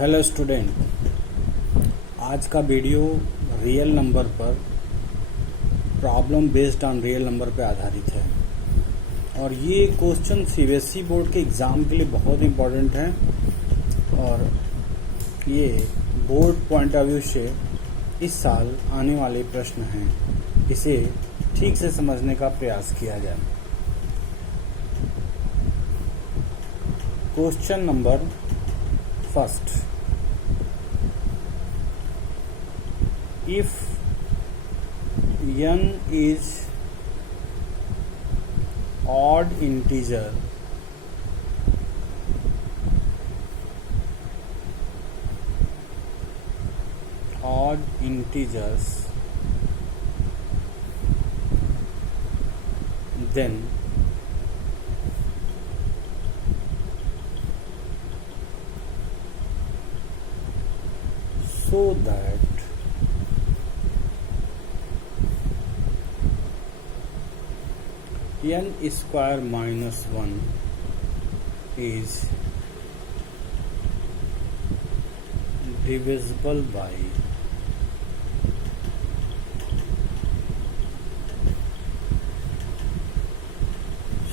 Hello student, आज का video real number पर problem based on real number पर आधारित है और ये क्वेश्चन सीबीएसई बोर्ड के एग्ज़ाम के लिए बहुत इम्पोर्टेंट है और ये बोर्ड पॉइंट ऑफ व्यू से इस साल आने वाले प्रश्न हैं। इसे ठीक से समझने का प्रयास किया जाए। Question number first, if n is odd integer odd integers then so that n square minus 1 is divisible by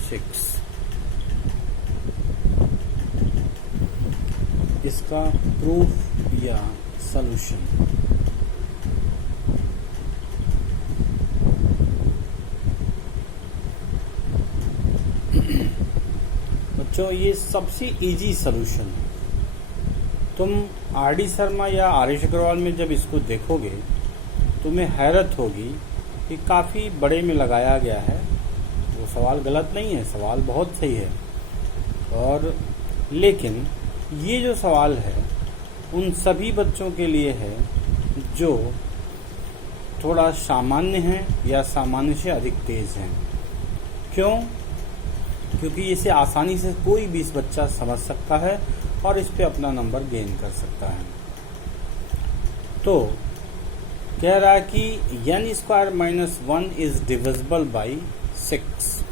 six। इसका प्रूफ या सॉल्यूशन। बच्चों, ये सबसे इजी सॉल्यूशन है। तुम आर.डी. शर्मा या आर.एस. अग्रवाल में जब इसको देखोगे तुम्हें हैरत होगी कि काफ़ी बड़े में लगाया गया है। वो सवाल गलत नहीं है, सवाल बहुत सही है और लेकिन ये जो सवाल है उन सभी बच्चों के लिए है जो थोड़ा सामान्य हैं या सामान्य से अधिक तेज हैं। क्यों? क्योंकि इसे आसानी से कोई भी बच्चा समझ सकता है और इस पे अपना नंबर गेन कर सकता है। तो कह रहा है कि n square minus 1 is divisible by 6,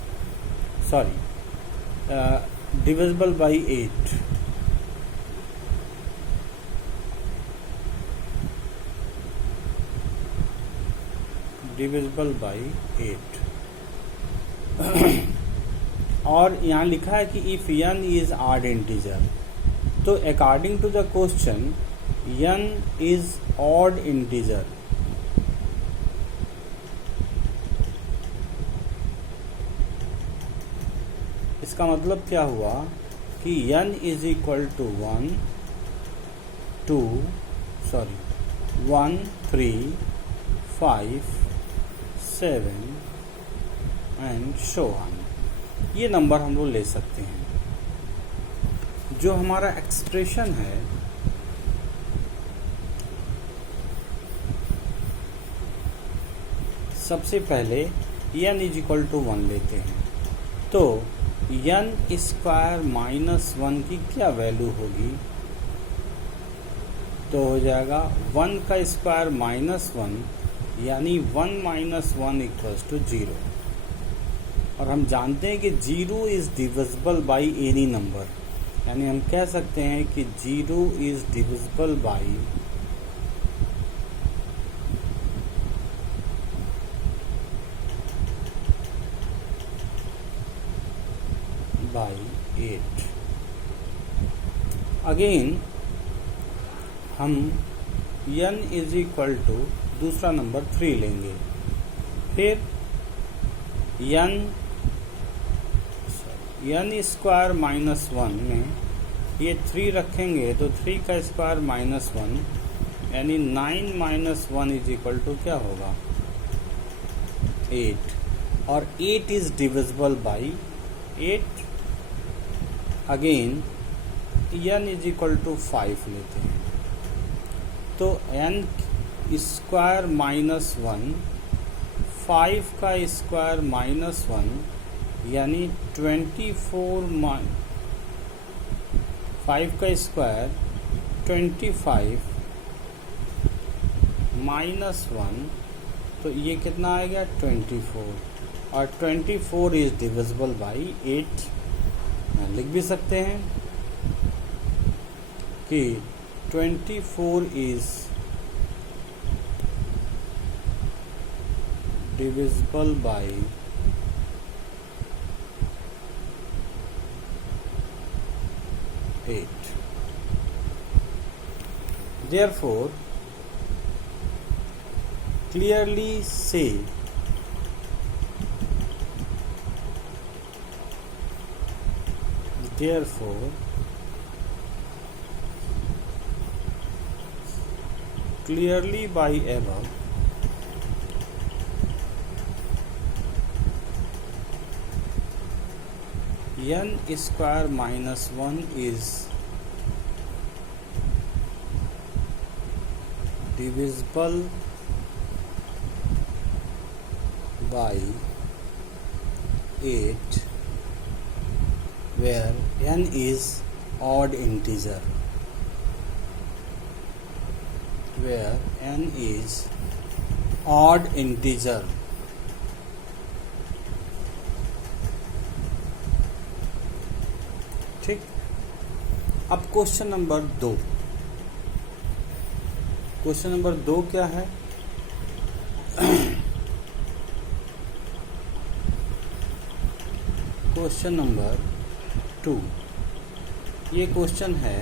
divisible by 8। Divisible by 8 और यहाँ लिखा है कि if n is odd integer, तो according to the question n is odd integer. इसका मतलब क्या हुआ कि n is equal to 1, 3, 5, 7 and so on. ये नंबर हम लोग ले सकते हैं। जो हमारा एक्सप्रेशन है सबसे पहले n इज इक्वल टू 1 लेते हैं, तो n स्क्वायर माइनस 1 की क्या वैल्यू होगी? तो हो जाएगा 1 का स्क्वायर माइनस 1 यानी 1 माइनस 1 इक्वल्स टू 0। और हम जानते हैं कि 0 is divisible by any number, यानी हम कह सकते हैं कि 0 is divisible by by 8। Again हम n इज इक्वल टू दूसरा नंबर 3 लेंगे, फिर n स्क्वायर माइनस 1 में ये 3 रखेंगे तो 3 का स्क्वायर माइनस 1 यानी 9 माइनस 1 इज इक्वल टू क्या होगा? 8। और 8 is divisible by 8। Again n is equal to 5 लेते हैं, तो n स्क्वायर माइनस 1, 5 का स्क्वायर माइनस 1 यानी 24, 5 का स्क्वायर 25 माइनस 1, तो ये कितना आ गया? 24। और 24 इज डिविजिबल बाई 8। लिख भी सकते हैं कि 24 is divisible by 8. Therefore, clearly say clearly by above n square minus 1 is divisible by 8 where n is odd integer, ठीक। अब क्वेश्चन नंबर 2 क्या है? क्वेश्चन नंबर 2 ये क्वेश्चन है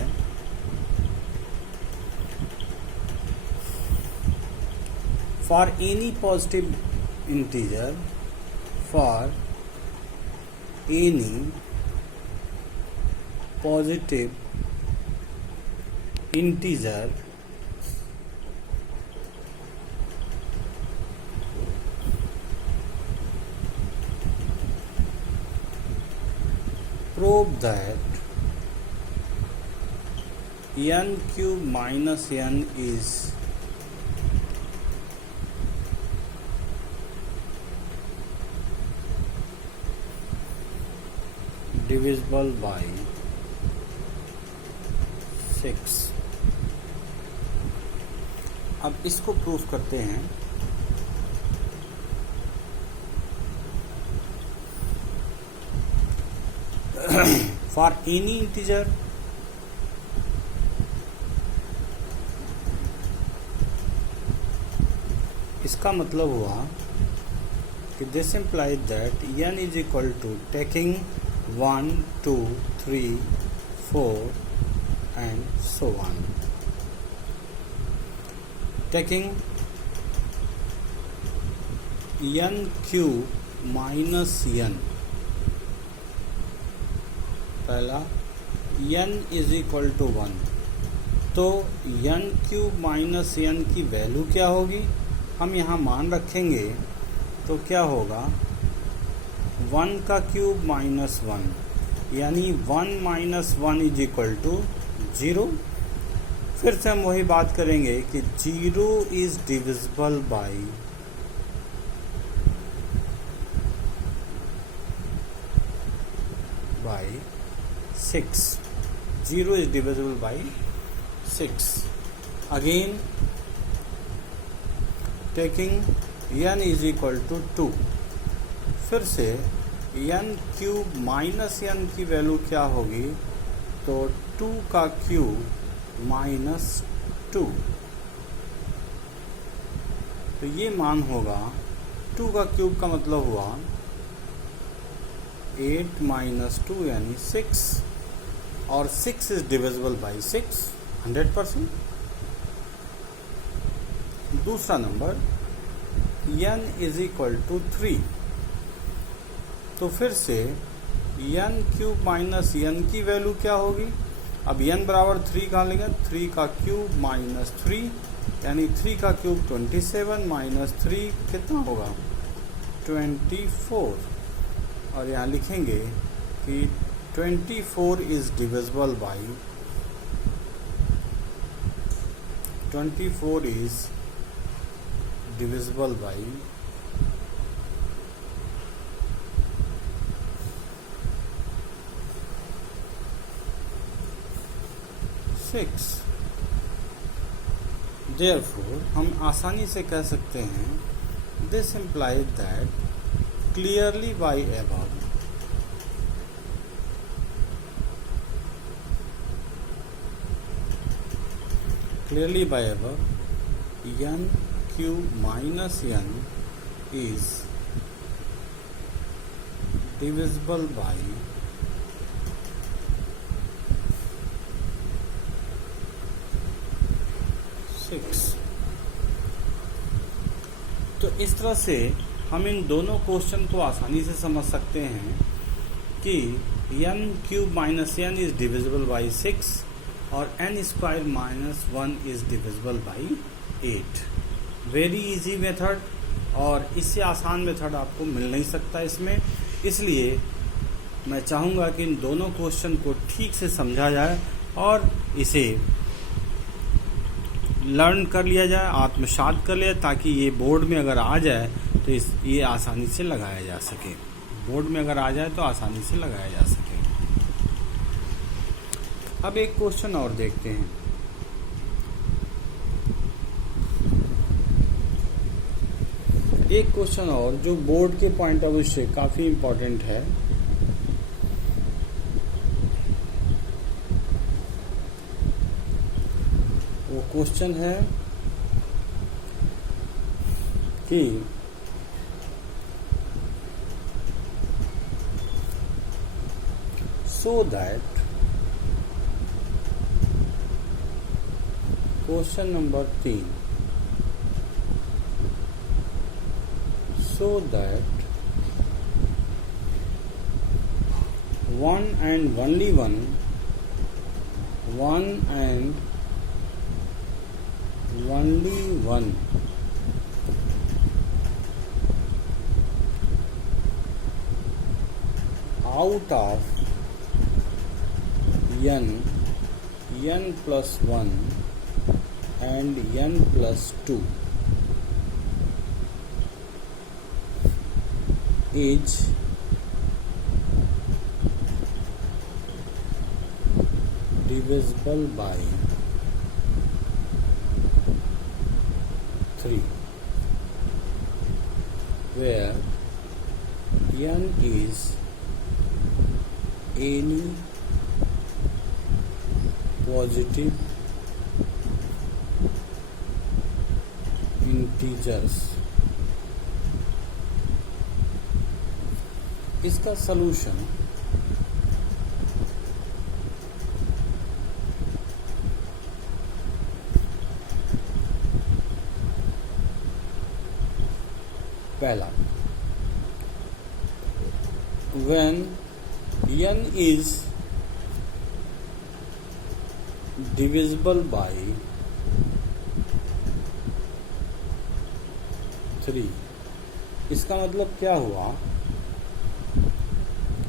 for any positive integer prove that n cube minus n is divisible by 6। अब इसको proof करते हैं। For any integer इसका मतलब हुआ कि this implies that n is equal to taking 1, 2, 3, 4 and so on. Taking n cube minus n, पहला n is equal to 1, तो n क्यूब माइनस n की वैल्यू क्या होगी? हम यहाँ मान रखेंगे तो क्या होगा 1 का क्यूब माइनस 1 यानी 1 माइनस 1 इज इक्वल टू 0। फिर से हम वही बात करेंगे कि 0 is divisible by 6। 0 is divisible by 6. Again, taking n is equal to 2. फिर से n क्यूब माइनस n की वैल्यू क्या होगी? तो 2 का क्यूब माइनस 2, तो ये मान होगा 2 का क्यूब का मतलब हुआ 8 माइनस 2 यानी 6, और 6 इज डिविजिबल बाई 6 100%। दूसरा number n is equal to 3, तो फिर से n क्यूब माइनस n की वैल्यू क्या होगी? अब n बराबर 3 कहाँ लेंगे? 3 का क्यूब माइनस 3 यानी 3 का क्यूब 27 माइनस 3 कितना होगा? 24। और यहाँ लिखेंगे कि 24 is divisible by 6। Therefore हम आसानी से कह सकते हैं this implies that clearly by above clearly by above, n cube minus n is divisible by 6। तो इस तरह से हम इन दोनों क्वेश्चन को आसानी से समझ सकते हैं कि n cube minus n is divisible by 6 और n square minus 1 is divisible by 8। Very easy method, और इससे आसान मेथड आपको मिल नहीं सकता इसमें। इसलिए मैं चाहूँगा कि इन दोनों क्वेश्चन को ठीक से समझा जाए और इसे लर्न कर लिया जाए, आत्मसात कर लिया, ताकि ये बोर्ड में अगर आ जाए तो ये आसानी से लगाया जा सके। बोर्ड में अगर आ जाए तो आसानी से लगाया जा सके। अब एक क्वेश्चन और देखते हैं। एक क्वेश्चन और जो बोर्ड के पॉइंट ऑफ व्यू से काफी इंपॉर्टेंट है। वो क्वेश्चन है कि so that question number 3, so that one and only one and only one out of n plus 1 and n plus 2 is divisible by 3, where n is any positive integers। इसका solution पहला, when n is divisible by 3, इसका मतलब क्या हुआ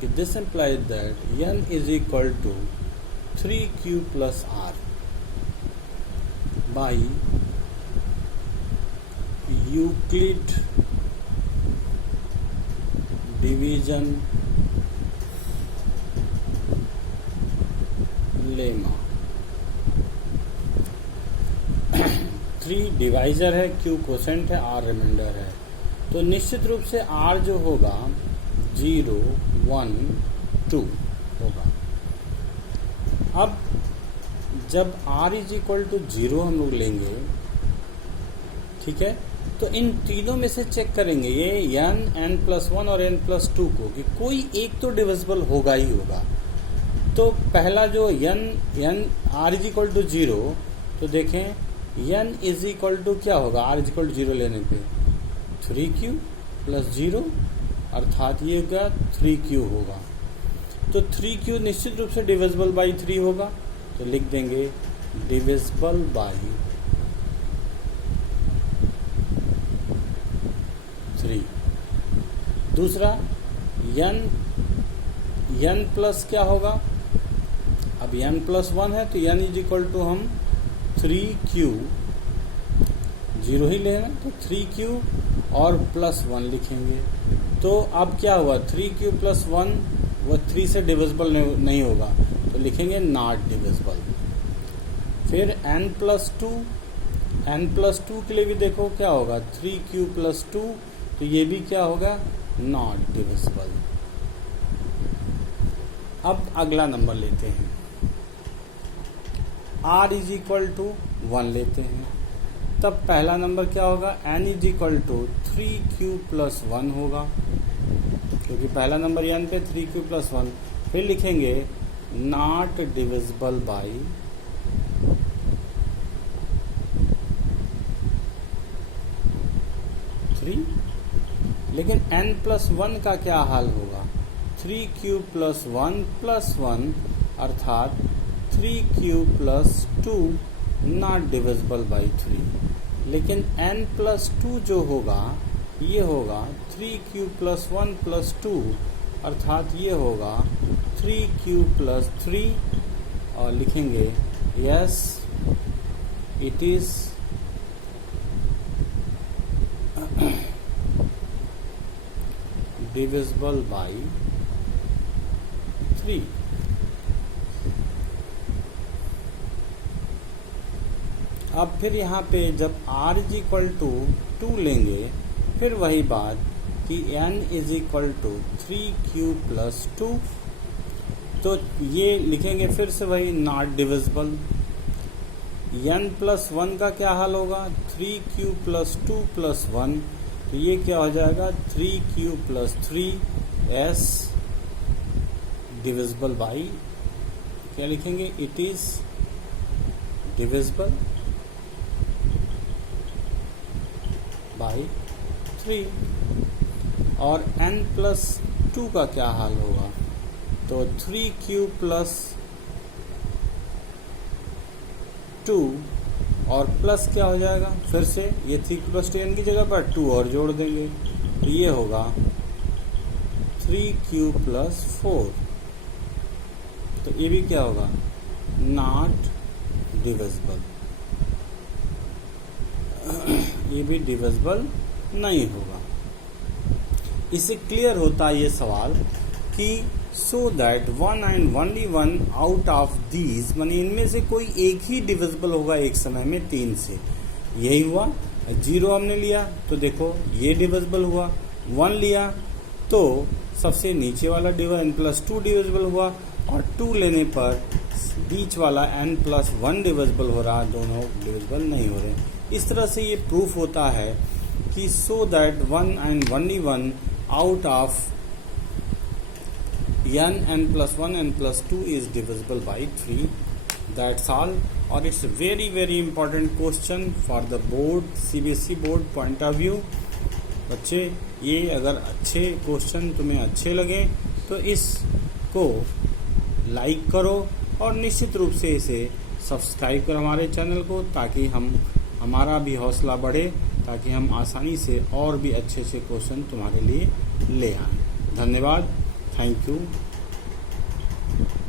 कि this implies that n is equal to 3q plus r by Euclid division lemma. 3 divisor है, q quotient है, r reminder है। तो निश्चित रूप से r जो होगा 0, 1, 2 होगा। अब जब r इज इक्वल टू 0 हम लोग लेंगे, ठीक है, तो इन तीनों में से चेक करेंगे ये n plus 1 और n plus 2 को, कि कोई एक तो डिविजिबल होगा ही होगा। तो पहला जो n r is equal to 0, तो देखें n इज इक्वल टू क्या होगा, r इज इक्वल टू 0 लेने पे 3q प्लस 0, अर्थात ये क्या 3q होगा। तो 3q निश्चित रूप से डिविजिबल बाई 3 होगा, तो लिख देंगे डिविजिबल बाई 3। दूसरा n प्लस क्या होगा, अब n प्लस 1 है तो n इज इक्वल टू हम 3q, 0 ही लेना, तो 3q और प्लस 1 लिखेंगे। तो अब क्या हुआ, 3q प्लस 1 वो 3 से डिविजिबल नहीं होगा, तो लिखेंगे नॉट डिविजिबल। फिर n प्लस 2 के लिए भी देखो क्या होगा, 3q प्लस 2, तो ये भी क्या होगा, नॉट डिविजिबल। अब अगला नंबर लेते हैं। r इज इक्वल टू 1 लेते हैं, तब पहला नंबर क्या होगा, n is equal to 3q plus 1 होगा, क्योंकि पहला नंबर n पे 3q प्लस 1। फिर लिखेंगे नॉट डिविजिबल बाई 3, लेकिन n प्लस 1 का क्या हाल होगा, 3q प्लस 1 प्लस 1 अर्थात 3q plus 2 not divisible by 3। लेकिन n प्लस 2 जो होगा ये होगा 3q प्लस 1 प्लस 2 अर्थात ये होगा 3q प्लस 3 और लिखेंगे yes it is divisible by 3। अब फिर यहाँ पे जब r इज इक्वल टू 2 लेंगे, फिर वही बात कि n is equal to 3q plus 2, तो ये लिखेंगे फिर से वही नॉट डिविजिबल। n प्लस 1 का क्या हाल होगा, 3q प्लस 2 प्लस 1, तो ये क्या हो जाएगा 3q plus 3s divisible by, क्या लिखेंगे, इट इज डिविजिबल बाई 3। और n प्लस 2 का क्या हाल होगा, तो 3q प्लस 2 और प्लस क्या हो जाएगा, फिर से ये 3q प्लस 2n की जगह पर 2 और जोड़ देंगे, तो ये होगा 3q प्लस 4, तो ये भी क्या होगा, नॉट डिविजिबल, ये भी डिविजिबल नहीं होगा। इससे क्लियर होता है ये सवाल कि so that one and only one out of these, माने इनमें से कोई एक ही डिविजिबल होगा एक समय में 3 से। यही हुआ, 0 हमने लिया तो देखो ये डिविजिबल हुआ, 1 लिया तो सबसे नीचे वाला n प्लस 2 डिविजिबल हुआ, और 2 लेने पर बीच वाला n प्लस 1 डिविजिबल हो रहा, दोनों डिविजिबल नहीं हो रहे। इस तरह से ये प्रूफ होता है कि so that one and only one out of n plus 1 n plus 2 is divisible by 3. That's all. और it's very very important question for the board, CBSE board point of view. बच्चे ये अगर अच्छे question तुम्हें अच्छे लगे तो इसको लाइक करो और निश्चित रूप से इसे सब्सक्राइब करो हमारे चैनल को, ताकि हमारा भी हौसला बढ़े, ताकि हम आसानी से और भी अच्छे अच्छे क्वेश्चन तुम्हारे लिए ले आएं। धन्यवाद, थैंक यू।